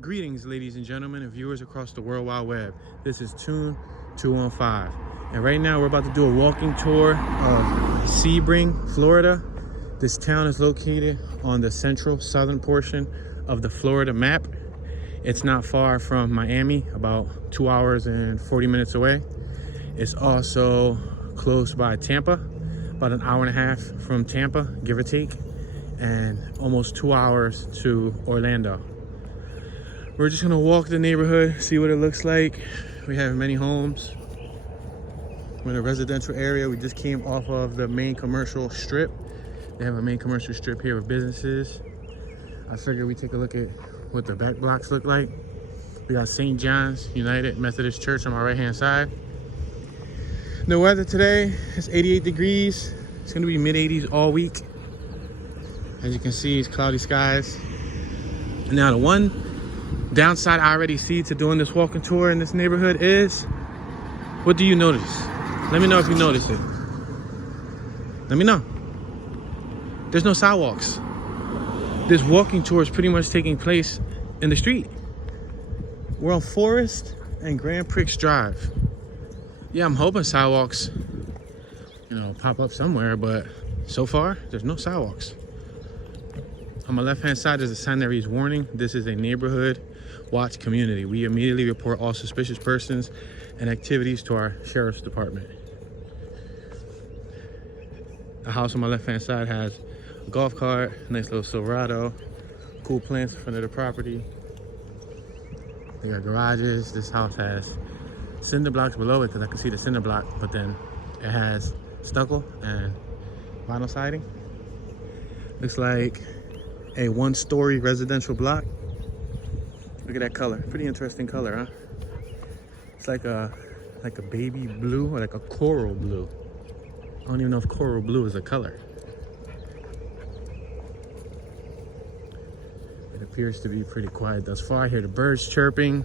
Greetings, ladies and gentlemen, and viewers across the World Wide Web. This is Tune 215, and right now we're about to do a walking tour of Sebring, Florida. This town is located on the central southern portion of the Florida map. It's not far from Miami, about 2 hours and 40 minutes away. It's also close by Tampa, about an hour and a half from Tampa, give or take, and almost 2 hours to Orlando. We're just gonna walk the neighborhood, see what it looks like. We have many homes. We're in a residential area. We just came off of the main commercial strip. They have a main commercial strip here with businesses. I figured we take a look at what the back blocks look like. We got St. John's United Methodist Church on my right-hand side. The weather today is 88 degrees. It's gonna be mid-80s all week. As you can see, it's cloudy skies. Now, the one downside I already see to doing this walking tour in this neighborhood is, what do you notice? Let me know if you notice it. Let me know. There's no sidewalks. This walking tour is pretty much taking place in the street. We're on Forest and Grand Prix Drive. Yeah, I'm hoping sidewalks, pop up somewhere, but so far, there's no sidewalks. On my left-hand side, there's a sign that reads, "Warning, this is a neighborhood watch community. We immediately report all suspicious persons and activities to our sheriff's department." The house on my left-hand side has a golf cart, nice little Silverado, cool plants in front of the property. They got garages. This house has cinder blocks below it because I can see the cinder block, but then it has stucco and vinyl siding. Looks like a one-story residential block. Look at that color. Pretty interesting color, huh? It's like a baby blue or like a coral blue. I don't even know if coral blue is a color. It appears to be pretty quiet thus far. I hear the birds chirping.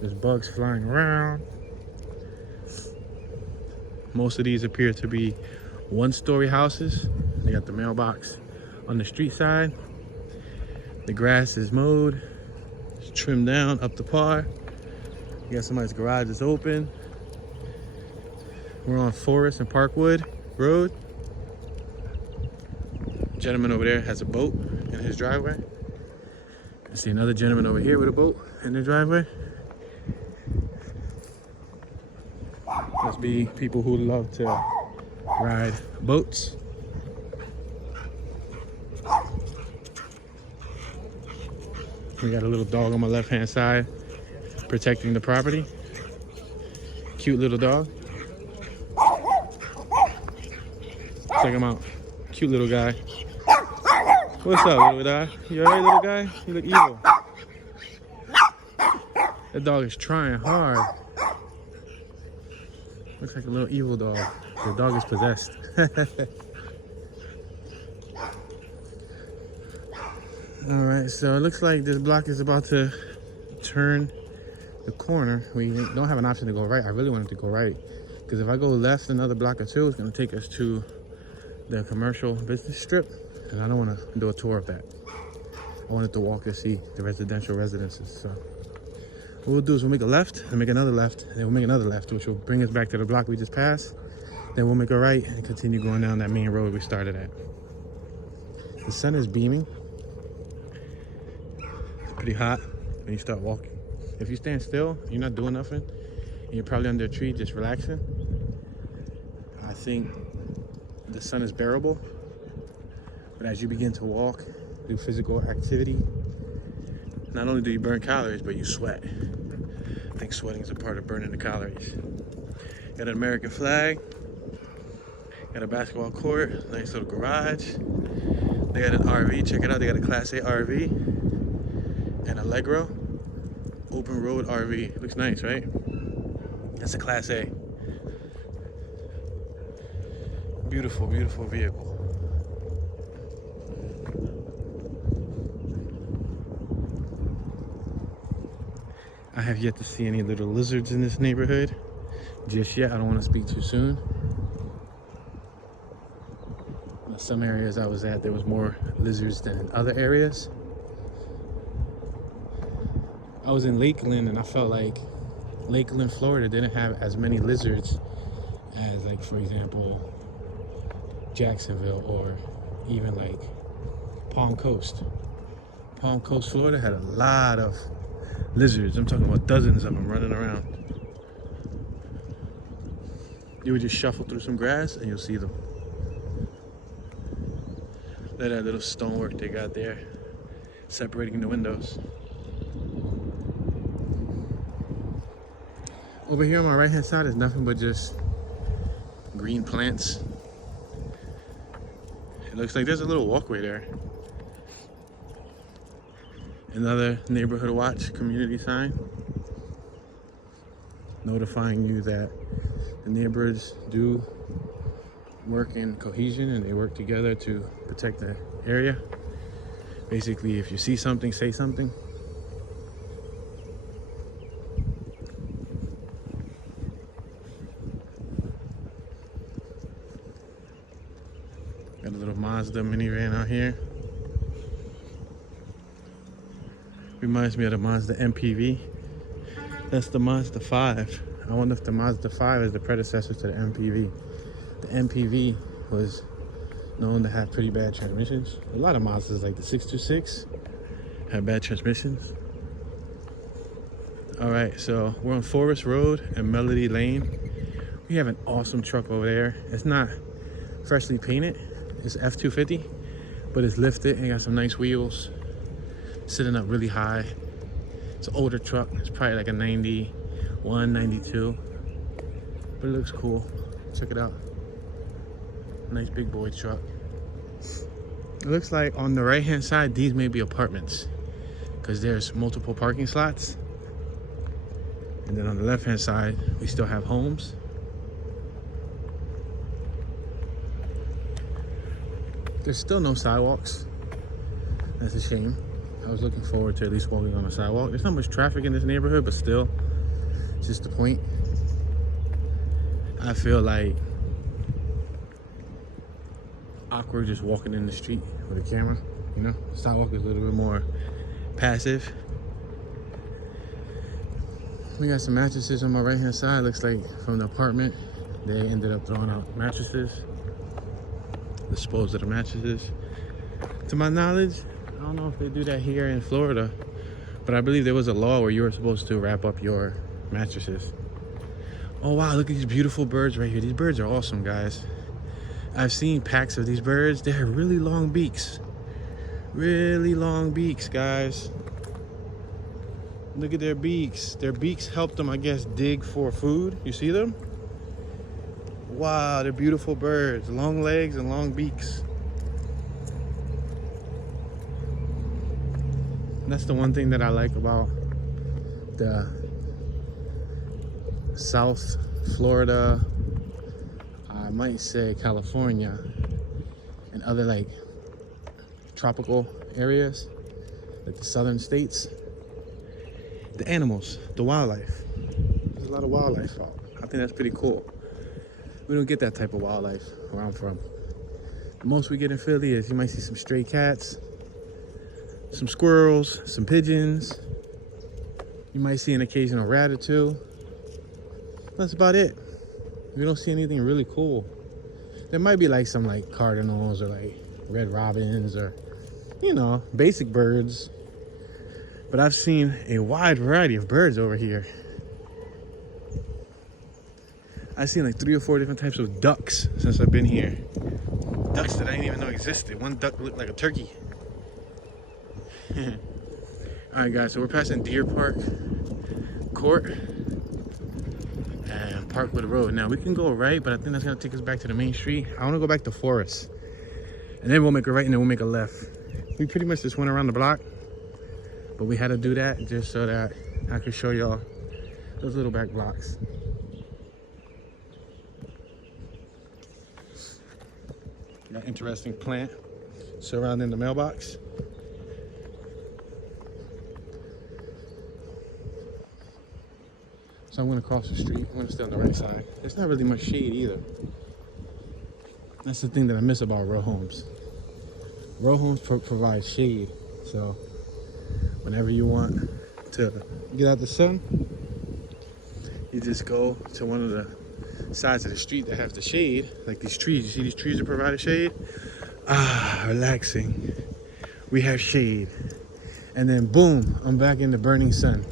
There's bugs flying around. Most of these appear to be one-story houses. They got the mailbox on the street side. The grass is mowed. It's trimmed down up to par. You got somebody's garage is open. We're on Forest and Parkwood Road. Gentleman over there has a boat in his driveway. I see another gentleman over here with a boat in their driveway. Must be people who love to ride boats. We got a little dog on my left-hand side protecting the property. Cute little dog. Check him out. Cute little guy. What's up, little guy? You alright, little guy? You look evil. That dog is trying hard. Looks like a little evil dog. The dog is possessed. All right, so it looks like this block is about to turn the corner. We don't have an option to go right. I really wanted to go right, because if I go left another block or two, it's gonna take us to the commercial business strip, and I don't wanna do a tour of that. I wanted to walk to see the residential residences. So what we'll do is we'll make a left, and make another left, and then we'll make another left, which will bring us back to the block we just passed. Then we'll make a right and continue going down that main road we started at. The sun is beaming. Pretty hot when you start walking. If you stand still, you're not doing nothing, and you're probably under a tree just relaxing, I think the sun is bearable. But as you begin to walk, do physical activity, not only do you burn calories, but you sweat. I think sweating is a part of burning the calories. Got an American flag, got a basketball court, nice little garage. They got an RV, check it out, they got a Class A RV. And Allegro open road RV. Looks nice, right? That's a Class A. Beautiful, beautiful vehicle. I have yet to see any little lizards in this neighborhood just yet. I don't want to speak too soon. In some areas I was at, there was more lizards than in other areas. I was in Lakeland and I felt like Lakeland, Florida didn't have as many lizards as, like, for example, Jacksonville or even like Palm Coast. Palm Coast, Florida had a lot of lizards. I'm talking about dozens of them running around. You would just shuffle through some grass and you'll see them. Look at that little stonework they got there, separating the windows. Over here on my right hand side is nothing but just green plants. It looks like there's a little walkway there. Another neighborhood watch community sign notifying you that the neighbors do work in cohesion and they work together to protect the area. Basically, if you see something, say something. Got a little Mazda minivan out here. Reminds me of the Mazda MPV. That's the Mazda 5. I wonder if the Mazda 5 is the predecessor to the MPV. The MPV was known to have pretty bad transmissions. A lot of Mazdas, like the 626, have bad transmissions. All right, so we're on Forest Road and Melody Lane. We have an awesome truck over there. It's not freshly painted. It's F-250, but it's lifted and got some nice wheels. Sitting up really high. It's an older truck. It's probably like a 91, 92. But it looks cool. Check it out. Nice big boy truck. It looks like on the right hand side, these may be apartments because there's multiple parking slots. And then on the left hand side, we still have homes. There's still no sidewalks. That's a shame. I was looking forward to at least walking on a sidewalk. There's not much traffic in this neighborhood, but still, it's just the point. I feel like awkward just walking in the street with a camera, you know? Sidewalk is a little bit more passive. We got some mattresses on my right hand side. Looks like from the apartment, they ended up throwing out mattresses. Disposed of the mattresses. To my knowledge, I don't know if they do that here in Florida, but I believe there was a law where you were supposed to wrap up your mattresses. Oh wow, look at these beautiful birds right here. These birds are awesome, guys. I've seen packs of these birds. They have really long beaks. Really long beaks, guys. Look at their beaks. Their beaks help them, I guess, dig for food. You see them? Wow, they're beautiful birds. Long legs and long beaks. That's the one thing that I like about the South Florida, I might say California, and other like tropical areas, like the southern states. The animals, the wildlife. There's a lot of wildlife out. I think that's pretty cool. We don't get that type of wildlife where I'm from. The most we get in Philly is you might see some stray cats, some squirrels, some pigeons. You might see an occasional rat or two. That's about it. We don't see anything really cool. There might be like some like cardinals or like red robins or, you know, basic birds. But I've seen a wide variety of birds over here. I've seen like 3 or 4 different types of ducks since I've been here. Ducks that I didn't even know existed. One duck looked like a turkey. Alright guys, so we're passing Deer Park Court and Parkwood Road. Now we can go right, but I think that's gonna take us back to the main street. I wanna go back to Forest. And then we'll make a right and then we'll make a left. We pretty much just went around the block, but we had to do that just so that I could show y'all those little back blocks. Got interesting plant surrounding the mailbox. So I'm gonna cross the street. I'm gonna stay on the right side. There's not really much shade either. That's the thing that I miss about row homes. Row homes provide shade. So whenever you want to get out the sun, you just go to one of the sides of the street that have the shade, like these trees. You see these trees that provide a shade? Ah, relaxing. We have shade. And then boom, I'm back in the burning sun.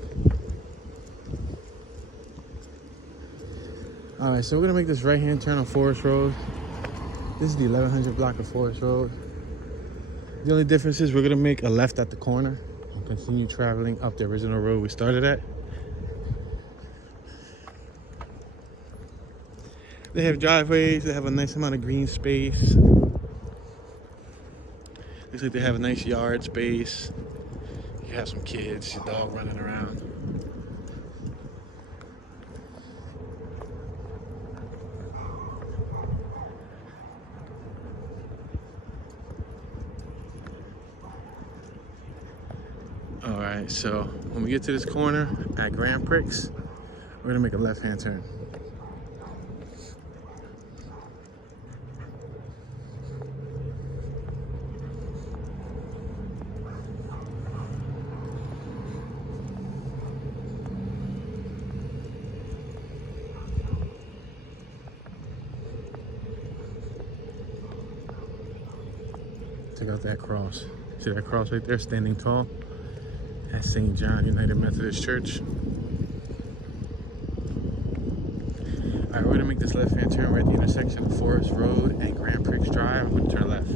All right, so we're gonna make this right-hand turn on Forest Road. This is the 1100 block of Forest Road. The only difference is we're gonna make a left at the corner and continue traveling up the original road we started at. They have driveways, they have a nice amount of green space. Looks like they have a nice yard space. You have some kids, your dog running around. All right, so when we get to this corner at Grand Prix, we're gonna make a left-hand turn. Check out that cross. See that cross right there, standing tall? That's St. John United Methodist Church. All right, we're gonna make this left-hand turn right at the intersection of Forest Road and Grand Prix Drive. I'm gonna turn left.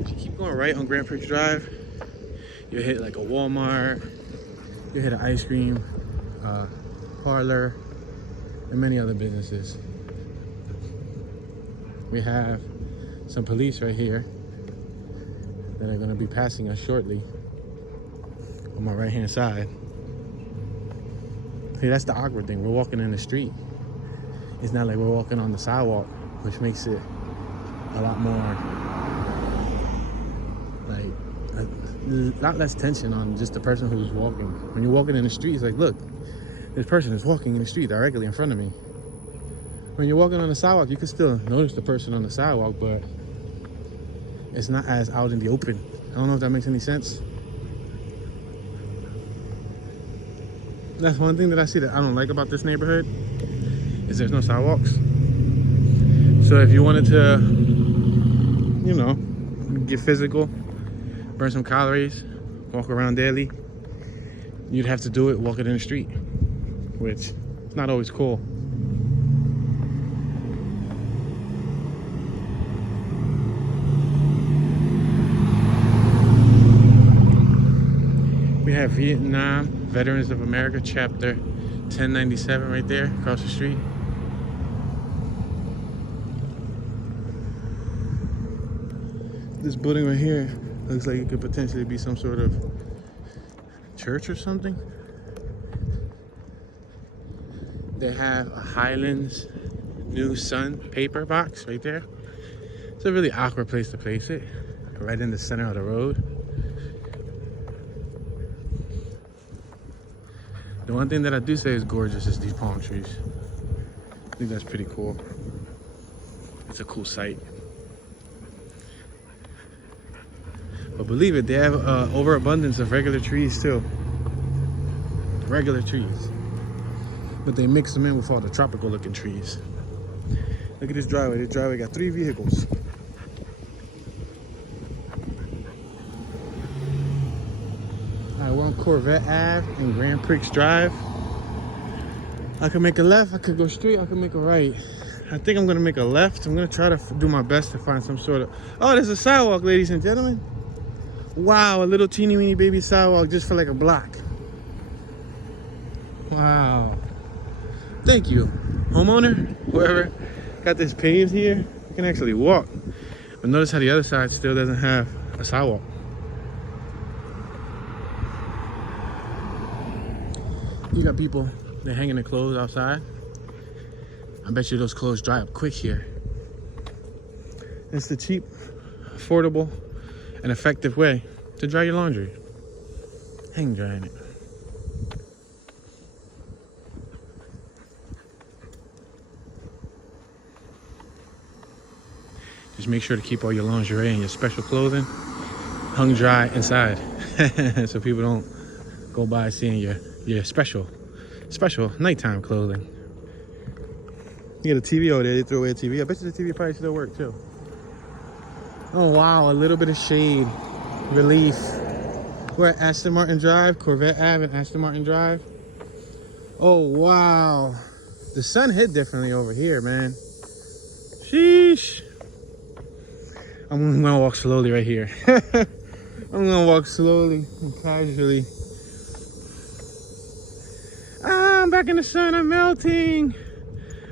If you keep going right on Grand Prix Drive, you'll hit like a Walmart, you'll hit an ice cream parlor, and many other businesses. We have some police right here that are gonna be passing us shortly on my right-hand side. Hey, that's the awkward thing. We're walking in the street. It's not like we're walking on the sidewalk, which makes it a lot more, like, a lot less tension on just the person who's walking. When you're walking in the street, it's like, look, this person is walking in the street directly in front of me. When you're walking on the sidewalk, you can still notice the person on the sidewalk, but it's not as out in the open. I don't know if that makes any sense. That's one thing that I see that I don't like about this neighborhood, is there's no sidewalks. So if you wanted to, you know, get physical, burn some calories, walk around daily, you'd have to do it walking in the street, which is not always cool. We have Vietnam Veterans of America Chapter 1097 right there across the street. This building right here looks like it could potentially be some sort of church or something. They have a Highlands New Sun paper box right there. It's a really awkward place to place it, right in the center of the road. The one thing that I do say is gorgeous is these palm trees. I think that's pretty cool. It's a cool sight. But believe it, they have overabundance of regular trees too. Regular trees. But they mix them in with all the tropical looking trees. Look at this driveway. This driveway got 3 vehicles. We're on Corvette Ave and Grand Prix Drive. I could make a left, I could go straight, I could make a right. I think I'm gonna make a left. I'm gonna try to do my best to find some sort of... Oh, there's a sidewalk, ladies and gentlemen. Wow, a little teeny weeny baby sidewalk just for like a block. Wow. Thank you, homeowner, whoever got this paved here. You can actually walk. But notice how the other side still doesn't have a sidewalk. You got people, they're hanging their clothes outside. I bet you those clothes dry up quick here. It's the cheap, affordable, and effective way to dry your laundry. Hang drying it. Just make sure to keep all your lingerie and your special clothing hung dry inside so people don't go by seeing your special nighttime clothing. You got a TV over there. They threw away a TV. I bet you the TV probably still work too. Oh wow, a little bit of shade relief. We're at Aston Martin Drive, Corvette Ave and Aston Martin Drive. Oh wow, the sun hit differently over here, man. Sheesh. I'm gonna walk slowly right here. I'm gonna walk slowly and casually. Ah, I'm back in the sun. I'm melting.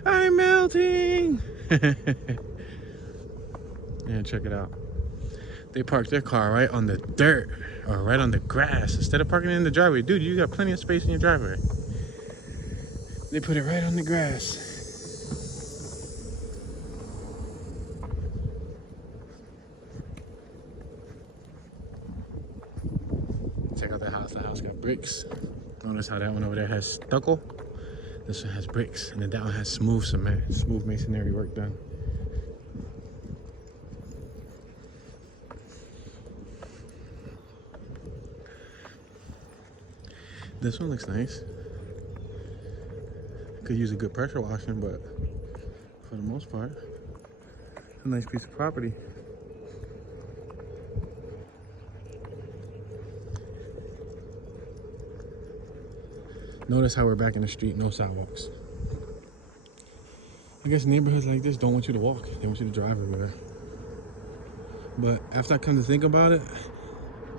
I'm melting. Yeah, check it out. They parked their car right on the dirt or right on the grass instead of parking it in the driveway. Dude, you got plenty of space in your driveway. They put it right on the grass. Check out that house. That house got bricks. Notice how that one over there has stucco. This one has bricks, and then that one has smooth cement, smooth masonry work done. This one looks nice. Could use a good pressure washing, but for the most part, a nice piece of property. Notice how we're back in the street, no sidewalks. I guess neighborhoods like this don't want you to walk. They want you to drive everywhere. But after I come to think about it,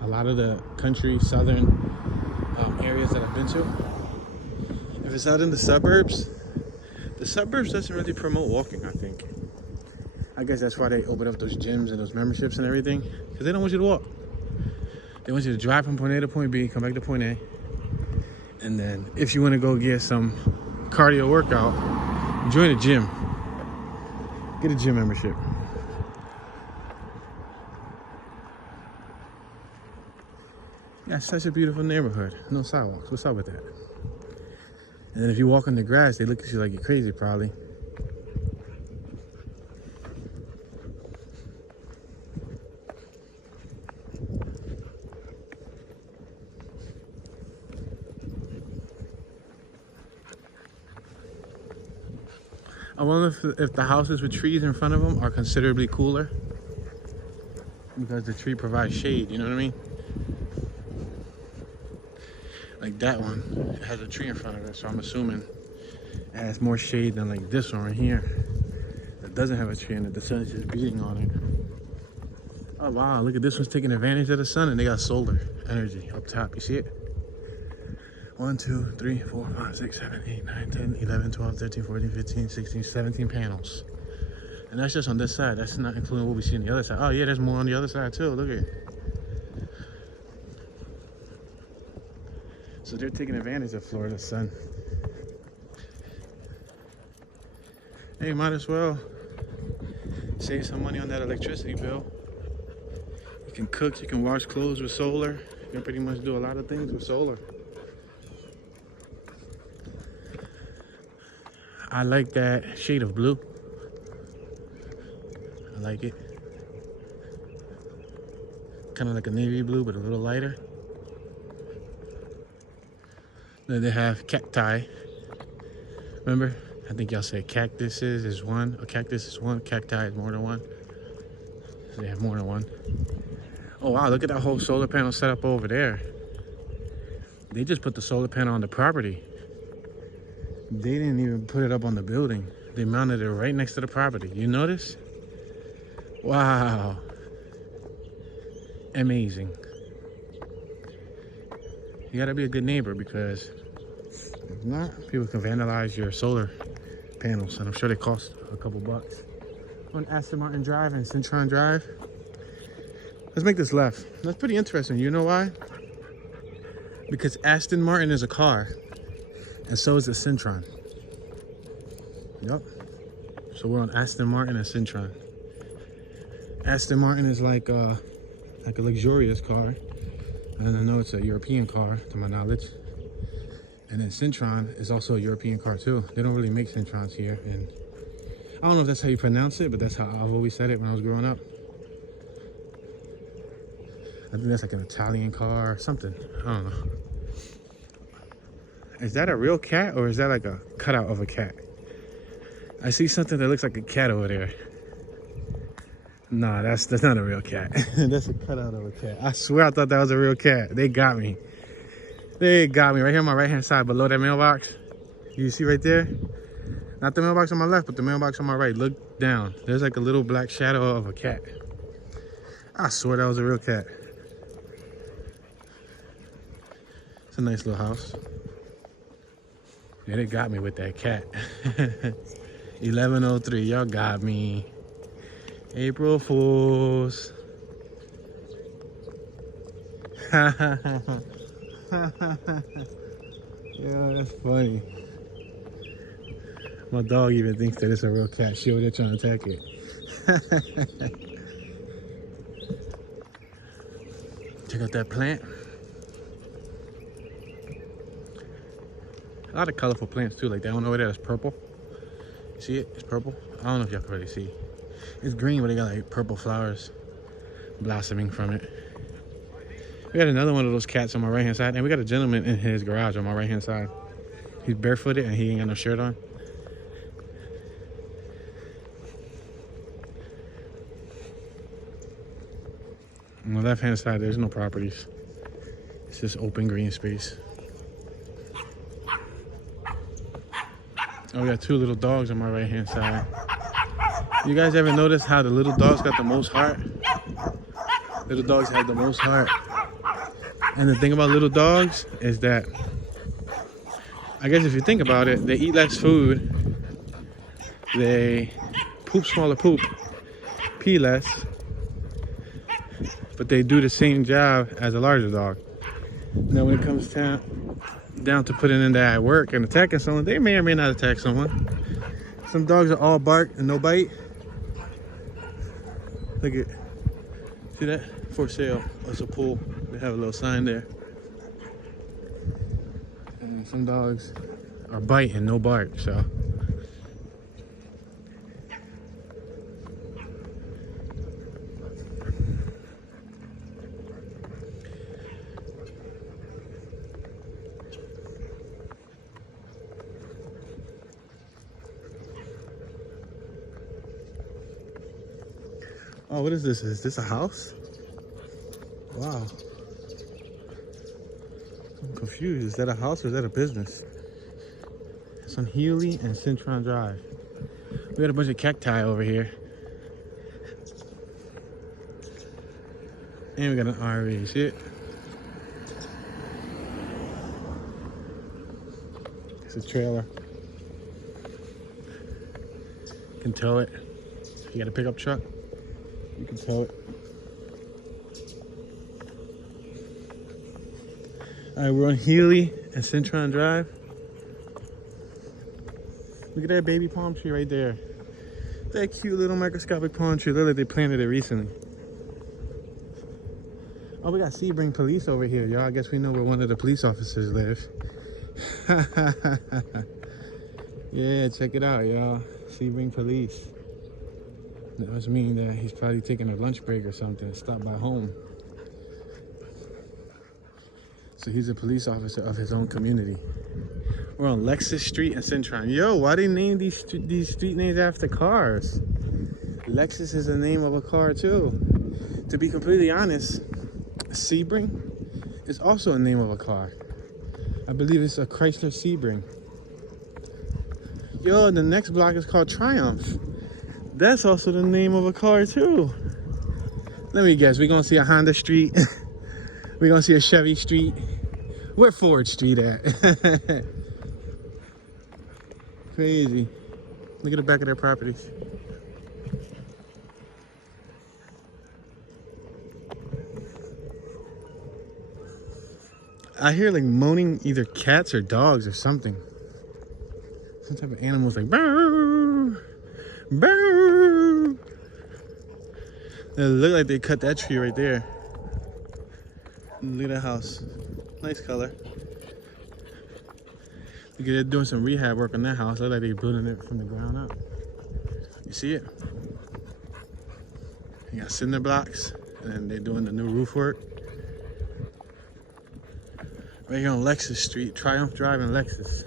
a lot of the country, southern areas that I've been to, if it's out in the suburbs doesn't really promote walking, I think. I guess that's why they open up those gyms and those memberships and everything, because they don't want you to walk. They want you to drive from point A to point B, come back to point A. And then if you want to go get some cardio workout, join a gym. Get a gym membership. Yeah, it's such a beautiful neighborhood. No sidewalks. What's up with that? And then if you walk on the grass, they look at you like you're crazy, probably. I wonder if the houses with trees in front of them are considerably cooler because the tree provides shade, you know what I mean? Like that one, it has a tree in front of it, so I'm assuming it has more shade than like this one right here that doesn't have a tree in it. The sun is just beating on it. Oh wow, look at this one's taking advantage of the sun, and they got solar energy up top. You see it? 1, 2, 3, 4, 5, 6, 7, 8, 9, 10, 11, 12, 13, 14, 15, 16, 17 panels. And that's just on this side. That's not including what we see on the other side. Oh yeah, there's more on the other side too. Look at it. So they're taking advantage of Florida's sun. Hey, might as well save some money on that electricity bill. You can cook, you can wash clothes with solar. You can pretty much do a lot of things with solar. I like that shade of blue. I like it. Kind of like a navy blue, but a little lighter. Then they have cacti. Remember? I think y'all said cactuses is one. A cactus is one. Cacti is more than one. So they have more than one. Oh wow, look at that whole solar panel set up over there. They just put the solar panel on the property. They didn't even put it up on the building. They mounted it right next to the property. You notice? Wow. Amazing. You gotta be a good neighbor, because if not, people can vandalize your solar panels, and I'm sure they cost a couple bucks. On Aston Martin Drive and Cintron Drive. Let's make this left. That's pretty interesting. You know why? Because Aston Martin is a car, and so is the Cintron. Yep. So we're on Aston Martin and Cintron. Aston Martin is like a luxurious car. And I know it's a European car, to my knowledge. And then Cintron is also a European car too. They don't really make Cintrons here. And I don't know if that's how you pronounce it, but that's how I've always said it when I was growing up. I think that's like an Italian car or something. I don't know. Is that a real cat or is that like a cutout of a cat? I see something that looks like a cat over there. Nah, that's not a real cat. That's a cutout of a cat. I swear I thought that was a real cat. They got me. They got me right here on my right hand side below that mailbox. You see right there? Not the mailbox on my left, but the mailbox on my right. Look down. There's like a little black shadow of a cat. I swear that was a real cat. It's a nice little house. Yeah, they got me with that cat. 11:03, y'all got me. April Fools. Yeah, that's funny. My dog even thinks that it's a real cat. She over there trying to attack it. Check out that plant. A lot of colorful plants too, like that one over there that's purple. You see it? It's purple. I don't know if y'all can really see. It's green, but they got like purple flowers blossoming from it. We got another one of those cats on my right hand side, and we got a gentleman in his garage on my right hand side. He's barefooted and he ain't got no shirt on. On the left hand side, there's no properties. It's just open green space. Oh, we got two little dogs on my right hand side. You guys ever notice how the little dogs got the most heart? Little dogs have the most heart. And the thing about little dogs is that, I guess if you think about it, they eat less food, they poop smaller poop, pee less, but they do the same job as a larger dog. Now when it comes down to putting in that work and attacking someone, they may or may not attack someone. Some dogs are all bark and no bite. Look at, see that? For sale. It's a pool. They have a little sign there. And some dogs are bite and no bark, so. Oh, what is this? Is this a house? Wow. I'm confused. Is that a house or is that a business? It's on Healy and Cintron Drive. We got a bunch of cacti over here. And we got an RV. See it? It's a trailer. You can tow it. You got a pickup truck, you can tow it. All right, we're on Healy and Cintron Drive. Look at that baby palm tree right there. That cute little microscopic palm tree. Look like they planted it recently. Oh, we got Sebring police over here, y'all. I guess we know where one of the police officers live. Yeah, check it out, y'all. Sebring police. That must mean that he's probably taking a lunch break or something. Stop by home. So he's a police officer of his own community. We're on Lexus Street and Cintron. Yo, why they name these street names after cars? Lexus is the name of a car too. To be completely honest, Sebring is also a name of a car. I believe it's a Chrysler Sebring. Yo, the next block is called Triumph. That's also the name of a car too. Let me guess, we're gonna see a Honda Street. We're gonna see a Chevy Street. Where Ford Street at? Crazy. Look at the back of their properties. I hear like moaning, either cats or dogs or something. Some type of animals like burr, burr. It look like they cut that tree right there. Look at that house. Nice color. Look at they're doing some rehab work on that house. Look like they're building it from the ground up. You see it? You got cinder blocks and they're doing the new roof work. Right here on Lexus Street, Triumph Drive in Lexus.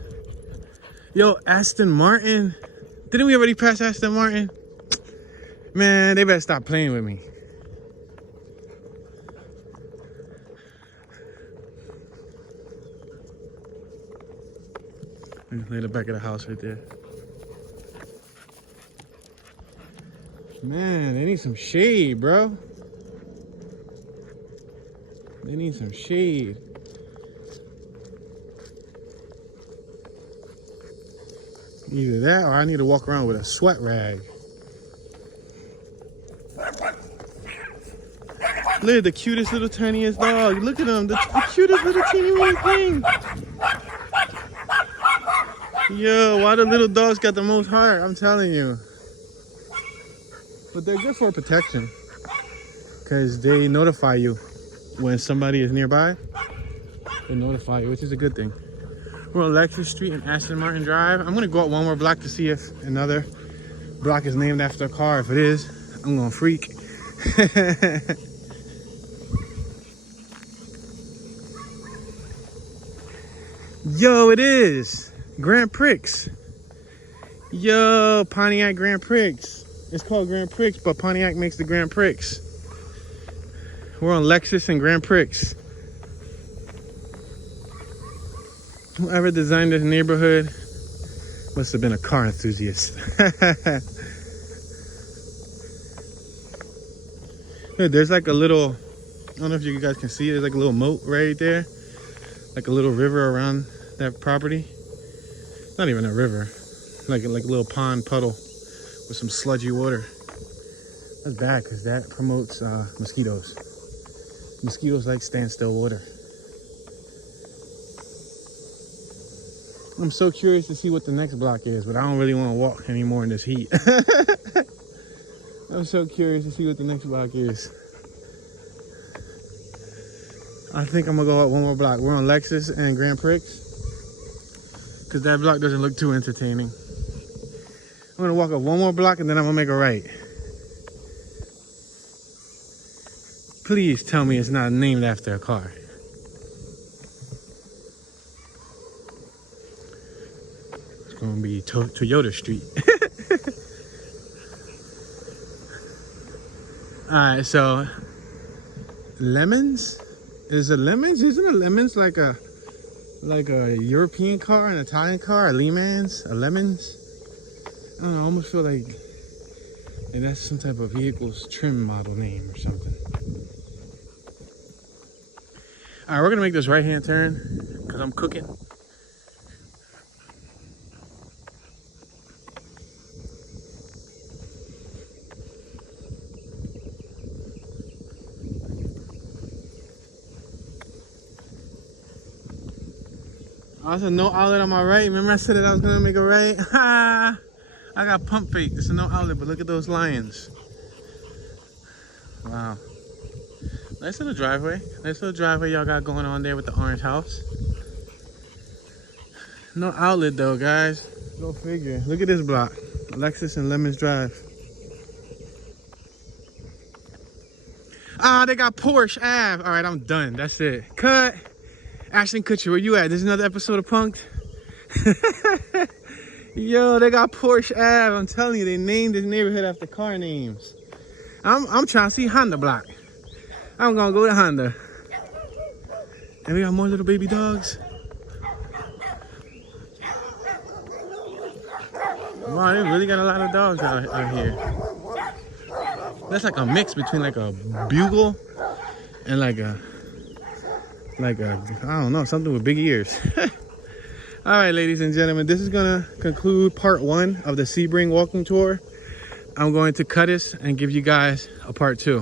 Yo, Aston Martin. Didn't we already pass Aston Martin? Man, they better stop playing with me. Lay the back of the house right there. Man, they need some shade, bro. They need some shade. Either that or I need to walk around with a sweat rag. Look at the cutest little tiniest dog. Look at him, the cutest little teeny weeny thing. Yo, why the little dogs got the most heart? I'm telling you. But they're good for protection. Because they notify you when somebody is nearby. They notify you, which is a good thing. We're on Lexus Street and Aston Martin Drive. I'm gonna go out one more block to see if another block is named after a car. If it is, I'm gonna freak. Yo, it is Grand Prix. Yo, Pontiac Grand Prix. It's called Grand Prix, but Pontiac makes the Grand Prix. We're on Lexus and Grand Prix. Whoever designed this neighborhood must have been a car enthusiast. Look, there's like a little, I don't know if you guys can see it, there's like a little moat right there. Like a little river around that property. Not even a river. Like a little pond puddle with some sludgy water. That's bad because that promotes mosquitoes. Mosquitoes like standstill water. I'm so curious to see what the next block is, but I don't really want to walk anymore in this heat. I'm so curious to see what the next block is. I think I'm gonna go out one more block. We're on Lexus and Grand Prix because that block doesn't look too entertaining. I'm gonna walk up one more block and then I'm gonna make a right. Please tell me it's not named after a car. It's gonna be Toyota Street. All right, so Lemons. Is it Lemons? Isn't it Lemons like a European car, an Italian car, a Lemans, a Lemons? I don't know, I almost feel like that's some type of vehicle's trim model name or something. All right, we're gonna make this right-hand turn because I'm cooking. Oh, there's a no outlet on my right. Remember I said that I was gonna make a right? Ha! I got pump fake. It's a no outlet, but look at those lions. Wow. Nice little driveway. Nice little driveway y'all got going on there with the orange house. No outlet though, guys. Go figure. Look at this block. Lexus and Lemons Drive. Ah, they got Porsche Ave. All right, I'm done. That's it. Cut. Ashton Kutcher, where you at? There's another episode of Punked. Yo, they got Porsche Ave. I'm telling you, they named this neighborhood after car names. I'm trying to see Honda block. I'm gonna go to Honda. And we got more little baby dogs. Wow, they really got a lot of dogs out here. That's like a mix between like a bugle and like a I don't know, something with big ears. All right, ladies and gentlemen, this is gonna conclude part 1 of the Sebring walking tour. I'm going to cut this and give you guys a part 2.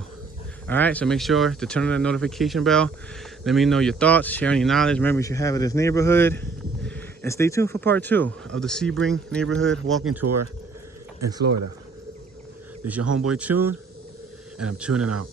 All right, so make sure to turn on the notification bell. Let me know your thoughts, share any knowledge, memories you have of this neighborhood, and stay tuned for part 2 of the Sebring neighborhood walking tour in Florida. This is your homeboy Tune, and I'm tuning out.